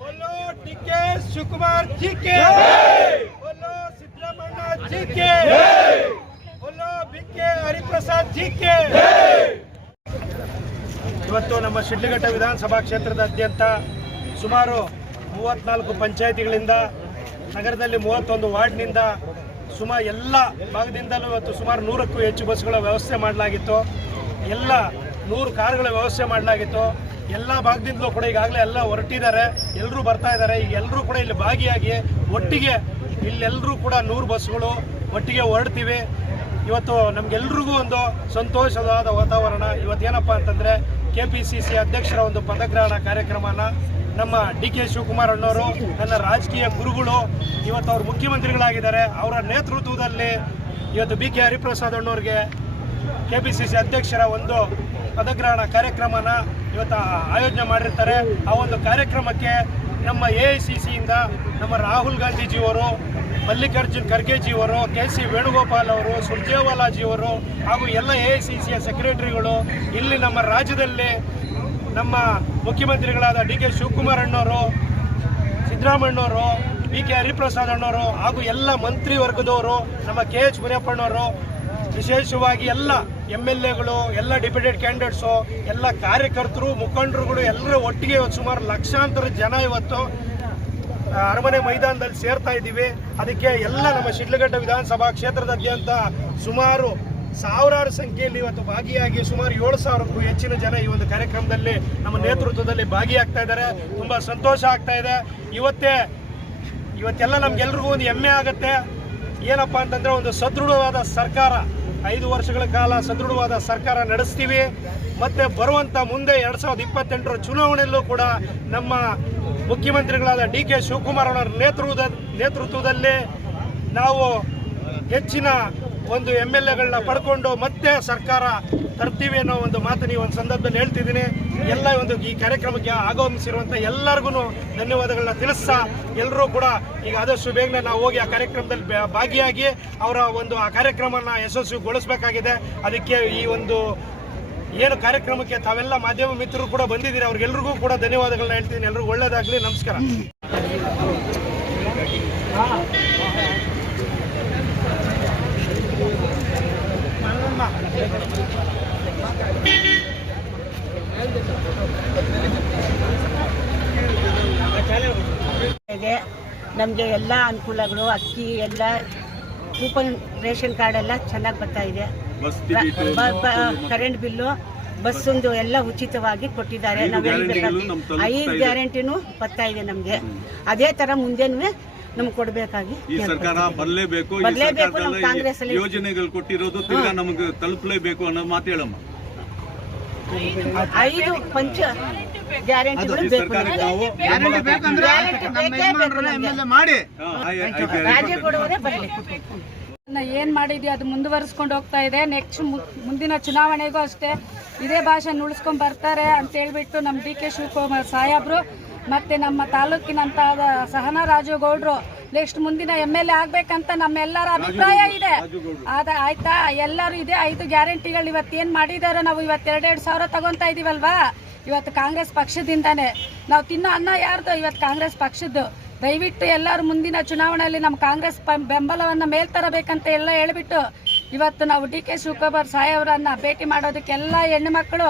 बोलो डीके शिवकुमार जी के, बोलो सिद्धरामಯ್ಯ जी के, बोलो बीके हरिप्रसाद जी के। ಇವತ್ತು ನಮ್ಮ ಶಿಡ್ಲಘಟ್ಟ ವಿಧಾನಸಭಾ ಕ್ಷೇತ್ರದಾದ್ಯಂತ ಸುಮಾರು 34 ಪಂಚಾಯಿತಿಗಳಿಂದ ನಗರದಲ್ಲಿ 31 ವಾರ್ಡ್ನಿಂದ ಸುಮಾರು ಎಲ್ಲ ಭಾಗದಿಂದಲೂ ಇವತ್ತು ಸುಮಾರು 100ಕ್ಕೂ ಹೆಚ್ಚು ಬಸ್ಗಳ ವ್ಯವಸ್ಥೆ ಮಾಡಲಾಗಿತ್ತು. ಎಲ್ಲ 100 ಕಾರುಗಳ ವ್ಯವಸ್ಥೆ ಮಾಡಲಾಗಿತ್ತು. ಎಲ್ಲ ಭಾಗದಿಂದಲೂ ಕೂಡ ಈಗಾಗಲೇ ಎಲ್ಲ ಹೊರಟಿದ್ದಾರೆ, ಎಲ್ಲರೂ ಬರ್ತಾ ಇದ್ದಾರೆ. ಈಗ ಎಲ್ಲರೂ ಕೂಡ ಇಲ್ಲಿ ಭಾಗಿಯಾಗಿ ಒಟ್ಟಿಗೆ ಇಲ್ಲೆಲ್ಲರೂ ಕೂಡ 100 ಬಸ್ಗಳು ಒಟ್ಟಿಗೆ ಹೊರಡ್ತೀವಿ. ಇವತ್ತು ನಮಗೆಲ್ರಿಗೂ ಒಂದು ಸಂತೋಷವಾದ ವಾತಾವರಣ. ಇವತ್ತೇನಪ್ಪ ಅಂತಂದರೆ KPCC ಅಧ್ಯಕ್ಷರ ಒಂದು ಪದಗ್ರಹಣ ಕಾರ್ಯಕ್ರಮನ ನಮ್ಮ DK ಶಿವಕುಮಾರ್ ಅಣ್ಣವರು, ನನ್ನ ರಾಜಕೀಯ ಗುರುಗಳು, ಇವತ್ತು ಅವರು ಮುಖ್ಯಮಂತ್ರಿಗಳಾಗಿದ್ದಾರೆ. ಅವರ ನೇತೃತ್ವದಲ್ಲಿ ಇವತ್ತು BK ಹರಿಪ್ರಸಾದ್ ಅಣ್ಣವ್ರಿಗೆ KPCC ಅಧ್ಯಕ್ಷರ ಒಂದು ಪದಗ್ರಹಣ ಕಾರ್ಯಕ್ರಮನ ಇವತ್ತು ಆಯೋಜನೆ ಮಾಡಿರ್ತಾರೆ. ಆ ಒಂದು ಕಾರ್ಯಕ್ರಮಕ್ಕೆ ನಮ್ಮ AICCಯಿಂದ ನಮ್ಮ ರಾಹುಲ್ ಗಾಂಧೀಜಿಯವರು, ಮಲ್ಲಿಕಾರ್ಜುನ್ ಖರ್ಗೆಜಿಯವರು, KC ವೇಣುಗೋಪಾಲ್ ಅವರು, ಸುರ್ಜೇವಾಲಾಜಿಯವರು ಹಾಗೂ ಎಲ್ಲ AICCಯ ಸೆಕ್ರೆಟರಿಗಳು, ಇಲ್ಲಿ ನಮ್ಮ ರಾಜ್ಯದಲ್ಲಿ ನಮ್ಮ ಮುಖ್ಯಮಂತ್ರಿಗಳಾದ DK ಶಿವಕುಮಾರ್ ಅಣ್ಣವರು, ಸಿದ್ದರಾಮಯ್ಯನವರು, BK ಹರಿಪ್ರಸಾದ್ ಅಣ್ಣವರು ಹಾಗೂ ಎಲ್ಲ ಮಂತ್ರಿ ವರ್ಗದವರು, ನಮ್ಮ KH ಮುನಿಯಪ್ಪಣ್ಣವರು, ವಿಶೇಷವಾಗಿ ಎಲ್ಲ MLAಗಳು, ಎಲ್ಲ ಡಿಪ್ಯೂಟೆಡ್ ಕ್ಯಾಂಡಿಡೇಟ್ಸು, ಎಲ್ಲ ಕಾರ್ಯಕರ್ತರು, ಮುಖಂಡರುಗಳು ಎಲ್ಲರೂ ಒಟ್ಟಿಗೆ ಇವತ್ತು ಸುಮಾರು ಲಕ್ಷಾಂತರ ಜನ ಇವತ್ತು ಅರಮನೆ ಮೈದಾನದಲ್ಲಿ ಸೇರ್ತಾ ಇದ್ದೀವಿ. ಅದಕ್ಕೆ ಎಲ್ಲ ನಮ್ಮ ಶಿಡ್ಲಘಟ್ಟ ವಿಧಾನಸಭಾ ಕ್ಷೇತ್ರದಾದ್ಯಂತ ಸುಮಾರು ಸಾವಿರಾರು ಸಂಖ್ಯೆಯಲ್ಲಿ ಇವತ್ತು ಭಾಗಿಯಾಗಿ ಸುಮಾರು 7,000ಕ್ಕೂ ಹೆಚ್ಚಿನ ಜನ ಈ ಒಂದು ಕಾರ್ಯಕ್ರಮದಲ್ಲಿ ನಮ್ಮ ನೇತೃತ್ವದಲ್ಲಿ ಭಾಗಿಯಾಗ್ತಾ ಇದ್ದಾರೆ. ತುಂಬ ಸಂತೋಷ ಆಗ್ತಾ ಇದೆ. ಇವತ್ತೆಲ್ಲ ನಮ್ಗೆಲ್ರಿಗೂ ಒಂದು ಹೆಮ್ಮೆ ಆಗುತ್ತೆ. ಏನಪ್ಪ ಅಂತಂದರೆ ಒಂದು ಸದೃಢವಾದ ಸರ್ಕಾರ, 5 ವರ್ಷಗಳ ಕಾಲ ಸದೃಢವಾದ ಸರ್ಕಾರ ನಡೆಸ್ತೀವಿ. ಮತ್ತು ಬರುವಂಥ ಮುಂದೆ 2028ರ ಚುನಾವಣೆಯಲ್ಲೂ ಕೂಡ ನಮ್ಮ ಮುಖ್ಯಮಂತ್ರಿಗಳಾದ DK ಶಿವಕುಮಾರ್ ಅವರ ನೇತೃತ್ವದಲ್ಲಿ ನಾವು ಹೆಚ್ಚಿನ ಒಂದು MLAಗಳನ್ನ ಪಡ್ಕೊಂಡು ಮತ್ತೆ ಸರ್ಕಾರ ತರ್ತೀವಿ ಅನ್ನೋ ಒಂದು ಮಾತನ್ನು ಈ ಒಂದು ಸಂದರ್ಭದಲ್ಲಿ ಹೇಳ್ತಿದ್ದೀನಿ. ಎಲ್ಲ ಒಂದು ಈ ಕಾರ್ಯಕ್ರಮಕ್ಕೆ ಆಗಮಿಸಿರುವಂಥ ಎಲ್ಲರಿಗೂ ಧನ್ಯವಾದಗಳನ್ನ ತಿಳಿಸ್ತಾ, ಎಲ್ಲರೂ ಕೂಡ ಈಗ ಆದಷ್ಟು ಬೇಗನೆ ನಾವು ಹೋಗಿ ಆ ಕಾರ್ಯಕ್ರಮದಲ್ಲಿ ಭಾಗಿಯಾಗಿ ಅವರ ಒಂದು ಆ ಕಾರ್ಯಕ್ರಮನ ಯಶಸ್ವಿಗೊಳಿಸಬೇಕಾಗಿದೆ. ಅದಕ್ಕೆ ಈ ಒಂದು ಏನು ಕಾರ್ಯಕ್ರಮಕ್ಕೆ ತಾವೆಲ್ಲ ಮಾಧ್ಯಮ ಮಿತ್ರರು ಕೂಡ ಬಂದಿದ್ದೀರಿ, ಅವ್ರಿಗೆಲ್ರಿಗೂ ಕೂಡ ಧನ್ಯವಾದಗಳನ್ನ ಹೇಳ್ತೀನಿ. ಎಲ್ರಿಗೂ ಒಳ್ಳೇದಾಗಲಿ. ನಮಸ್ಕಾರ. ನಮಗೆ ಎಲ್ಲ ಅನುಕೂಲಗಳು, ಅಕ್ಕಿ ಎಲ್ಲ ಕೂಪನ್ ರೇಷನ್ ಕಾರ್ಡ್ ಎಲ್ಲ ಚೆನ್ನಾಗಿ ಬರ್ತಾ ಇದೆ. ಕರೆಂಟ್ ಬಿಲ್ಲು, ಬಸ್ಸೊಂದು ಎಲ್ಲ ಉಚಿತವಾಗಿ ಕೊಟ್ಟಿದ್ದಾರೆ. ನಾವು 5 ಗ್ಯಾರಂಟಿನೂ ಬರ್ತಾ ಇದೆ ನಮಗೆ. ಅದೇ ಥರ ಮುಂದೆನೂ ನಮ್ಗೆ ಕೊಡಬೇಕಾಗಿ ಸರ್ಕಾರ ಬರಲೇಬೇಕು. ನಮ್ಮ ಕಾಂಗ್ರೆಸ್ ಯೋಜನೆಗಳು ಕೊಟ್ಟಿರೋದು ತಿರ್ಗಾ ನಮಗೆ ತಲುಪಲೇಬೇಕು ಅನ್ನೋ ಮಾತು ಹೇಳಮ್ಮ. 5 ಪಂಚ ಗ್ಯಾರಂಟಿಗಳು ಬೇಕು. ರಾಜ್ಯ ಕೊಡುವುದೇ ಬರಲಿ. ಏನು ಮಾಡಿದ್ಯೋ ಅದು ಮುಂದುವರಿಸ್ಕೊಂಡು ಹೋಗ್ತಾ ಇದೆ. ನೆಕ್ಸ್ಟ್ ಮುಂದಿನ ಚುನಾವಣೆಗೂ ಅಷ್ಟೇ ಇದೇ ಭಾಷೆ ಉಳಿಸ್ಕೊಂಡು ಬರ್ತಾರೆ ಅಂತ ಹೇಳ್ಬಿಟ್ಟು ನಮ್ಮ DK ಶಿವಕುಮಾರ್ ಸಾಹೇಬ್ರು ಮತ್ತು ನಮ್ಮ ತಾಲೂಕಿನಂತ ಸಹನಾ ರಾಜುಗೌಡರು ನೆಕ್ಸ್ಟ್ ಮುಂದಿನ MLA ಆಗಬೇಕಂತ ನಮ್ಮೆಲ್ಲರ ಅಭಿಪ್ರಾಯ ಇದೆ. ಆಯ್ತಾ, ಎಲ್ಲರೂ ಇದೆ 5 ಗ್ಯಾರಂಟಿಗಳು ಇವತ್ತೇನು ಮಾಡಿದಾರೋ, ನಾವು ಇವತ್ತು 2,2 ಸಾವಿರ ತಗೊತಾ ಇದೀವಲ್ವಾ, ಇವತ್ತು ಕಾಂಗ್ರೆಸ್ ಪಕ್ಷದಿಂದಾನೆ ನಾವು ತಿನ್ನೋ ಅನ್ನ ಯಾರ್ದು, ಇವತ್ತು ಕಾಂಗ್ರೆಸ್ ಪಕ್ಷದ್ದು. ದಯವಿಟ್ಟು ಎಲ್ಲರೂ ಮುಂದಿನ ಚುನಾವಣೆಯಲ್ಲಿ ನಮ್ಮ ಕಾಂಗ್ರೆಸ್ ಬೆಂಬಲವನ್ನು ಮೇಲ್ತರಬೇಕಂತ ಎಲ್ಲ ಹೇಳಿಬಿಟ್ಟು ಇವತ್ತು ನಾವು DK ಶಿವಕುಮಾರ್ ಸಾಹೇಬ್ರನ್ನ ಭೇಟಿ ಮಾಡೋದಕ್ಕೆ ಎಲ್ಲ ಹೆಣ್ಣು ಮಕ್ಕಳು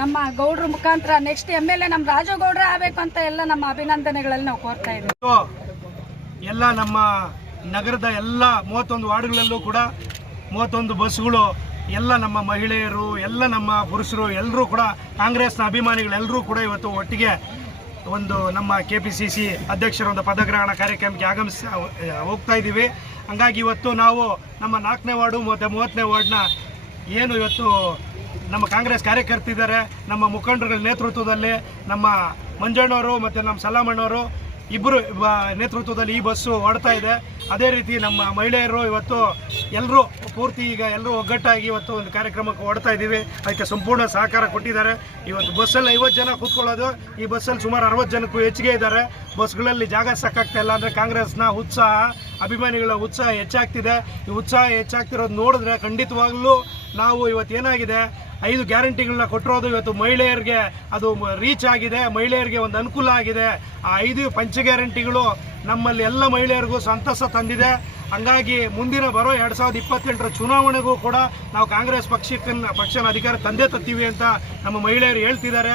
ನಮ್ಮ ಗೌಡ್ರ ಮುಖಾಂತರ ನೆಕ್ಸ್ಟ್ MLA ನಮ್ಮ ರಾಜಗೌಡ್ರ ಆಗಬೇಕು ಅಂತ ಎಲ್ಲ ನಮ್ಮ ಅಭಿನಂದನೆಗಳಲ್ಲಿ ನಾವು ಕೋರ್ತಾ ಇದ್ದೀವಿ. ಎಲ್ಲ ನಮ್ಮ ನಗರದ ಎಲ್ಲ 31 ವಾರ್ಡ್ಗಳಲ್ಲೂ ಕೂಡ 31 ಬಸ್ಗಳು, ಎಲ್ಲ ನಮ್ಮ ಮಹಿಳೆಯರು, ಎಲ್ಲ ನಮ್ಮ ಪುರುಷರು ಎಲ್ಲರೂ ಕೂಡ ಕಾಂಗ್ರೆಸ್ನ ಅಭಿಮಾನಿಗಳೆಲ್ಲರೂ ಕೂಡ ಇವತ್ತು ಒಟ್ಟಿಗೆ ಒಂದು ನಮ್ಮ KPCC ಅಧ್ಯಕ್ಷರ ಒಂದು ಪದಗ್ರಹಣ ಕಾರ್ಯಕ್ರಮಕ್ಕೆ ಹೋಗ್ತಾ ಇದ್ದೀವಿ. ಹಂಗಾಗಿ ಇವತ್ತು ನಾವು ನಮ್ಮ 4ನೇ ವಾರ್ಡು ಮತ್ತು 30ನೇ ವಾರ್ಡ್ನ ಏನು ಇವತ್ತು ನಮ್ಮ ಕಾಂಗ್ರೆಸ್ ಕಾರ್ಯಕರ್ತರಿದ್ದಾರೆ, ನಮ್ಮ ಮುಖಂಡರುಗಳ ನೇತೃತ್ವದಲ್ಲಿ ನಮ್ಮ ಮಂಜಣ್ಣವರು ಮತ್ತು ನಮ್ಮ ಸಲಾಮಣ್ಣವರು ಇಬ್ಬರು ನೇತೃತ್ವದಲ್ಲಿ ಈ ಬಸ್ಸು ಹೊರಡ್ತಾ ಇದೆ. ಅದೇ ರೀತಿ ನಮ್ಮ ಮಹಿಳೆಯರು ಇವತ್ತು ಎಲ್ಲರೂ ಪೂರ್ತಿ ಈಗ ಎಲ್ಲರೂ ಒಗ್ಗಟ್ಟಾಗಿ ಇವತ್ತು ಒಂದು ಕಾರ್ಯಕ್ರಮಕ್ಕೆ ಹೊರಡ್ತಾ ಇದ್ದೀವಿ. ಅದಕ್ಕೆ ಸಂಪೂರ್ಣ ಸಹಕಾರ ಕೊಟ್ಟಿದ್ದಾರೆ. ಇವತ್ತು ಬಸ್ಸಲ್ಲಿ 50 ಜನ ಕೂತ್ಕೊಳ್ಳೋದು, ಈ ಬಸ್ಸಲ್ಲಿ ಸುಮಾರು 60 ಜನಕ್ಕೂ ಹೆಚ್ಚಿಗೆ ಇದ್ದಾರೆ. ಬಸ್ಗಳಲ್ಲಿ ಜಾಗ ಸಾಕಾಗ್ತಾ ಇಲ್ಲ. ಅಂದರೆ ಕಾಂಗ್ರೆಸ್ನ ಉತ್ಸಾಹ, ಅಭಿಮಾನಿಗಳ ಉತ್ಸಾಹ ಹೆಚ್ಚಾಗ್ತಿದೆ. ಈ ಉತ್ಸಾಹ ಹೆಚ್ಚಾಗ್ತಿರೋದು ನೋಡಿದ್ರೆ ಖಂಡಿತವಾಗ್ಲೂ ನಾವು ಇವತ್ತೇನಾಗಿದೆ 5 ಗ್ಯಾರಂಟಿಗಳನ್ನ ಕೊಟ್ಟಿರೋದು ಇವತ್ತು ಮಹಿಳೆಯರಿಗೆ ಅದು ರೀಚ್ ಆಗಿದೆ, ಮಹಿಳೆಯರಿಗೆ ಒಂದು ಅನುಕೂಲ ಆಗಿದೆ. ಆ 5 ಪಂಚ ಗ್ಯಾರಂಟಿಗಳು ನಮ್ಮಲ್ಲಿ ಎಲ್ಲ ಮಹಿಳೆಯರಿಗೂ ಸಂತಸ ತಂದಿದೆ. ಹಂಗಾಗಿ ಮುಂದಿನ ಬರೋ 2028ರ ಚುನಾವಣೆಗೂ ಕೂಡ ನಾವು ಕಾಂಗ್ರೆಸ್ ಪಕ್ಷನ ಅಧಿಕಾರ ತಂದೆ ತತ್ತೀವಿ ಅಂತ ನಮ್ಮ ಮಹಿಳೆಯರು ಹೇಳ್ತಿದ್ದಾರೆ.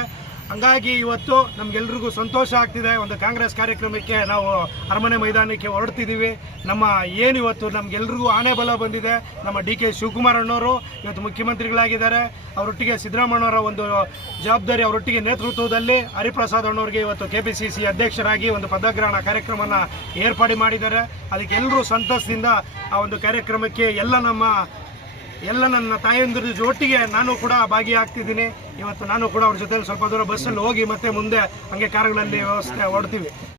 ಹಂಗಾಗಿ ಇವತ್ತು ನಮ್ಗೆಲ್ರಿಗೂ ಸಂತೋಷ ಆಗ್ತಿದೆ. ಒಂದು ಕಾಂಗ್ರೆಸ್ ಕಾರ್ಯಕ್ರಮಕ್ಕೆ ನಾವು ಅರಮನೆ ಮೈದಾನಕ್ಕೆ ಹೊರಡ್ತಿದ್ದೀವಿ. ನಮ್ಮ ಏನು ಇವತ್ತು ನಮ್ಗೆಲ್ರಿಗೂ ಆನೆ ಬಲ ಬಂದಿದೆ. ನಮ್ಮ DK ಶಿವಕುಮಾರ್ ಅಣ್ಣವರು ಇವತ್ತು ಮುಖ್ಯಮಂತ್ರಿಗಳಾಗಿದ್ದಾರೆ. ಅವರೊಟ್ಟಿಗೆ ಸಿದ್ದರಾಮಣ್ಣವರ ಒಂದು ಜವಾಬ್ದಾರಿ ಅವರೊಟ್ಟಿಗೆ ನೇತೃತ್ವದಲ್ಲಿ ಹರಿಪ್ರಸಾದ್ ಅಣ್ಣವ್ರಿಗೆ ಇವತ್ತು KPCC ಅಧ್ಯಕ್ಷರಾಗಿ ಒಂದು ಪದಗ್ರಹಣ ಕಾರ್ಯಕ್ರಮನ ಏರ್ಪಾಡು ಮಾಡಿದ್ದಾರೆ. ಅದಕ್ಕೆ ಎಲ್ಲರೂ ಸಂತಸದಿಂದ ಆ ಒಂದು ಕಾರ್ಯಕ್ರಮಕ್ಕೆ ಎಲ್ಲ ನನ್ನ ತಾಯಂದಿರ ಜೊತೆಗೆ ನಾನು ಕೂಡ ಭಾಗಿಯಾಗ್ತಿದ್ದೀನಿ. ಇವತ್ತು ನಾನು ಕೂಡ ಅವ್ರ ಜೊತೆಲಿ ಸ್ವಲ್ಪ ದೂರ ಬಸ್ಸಲ್ಲಿ ಹೋಗಿ ಮತ್ತೆ ಮುಂದೆ ಹಂಗೆ ಕಾರುಗಳಲ್ಲಿ ವ್ಯವಸ್ಥೆ ಹೊಡ್ತೀವಿ.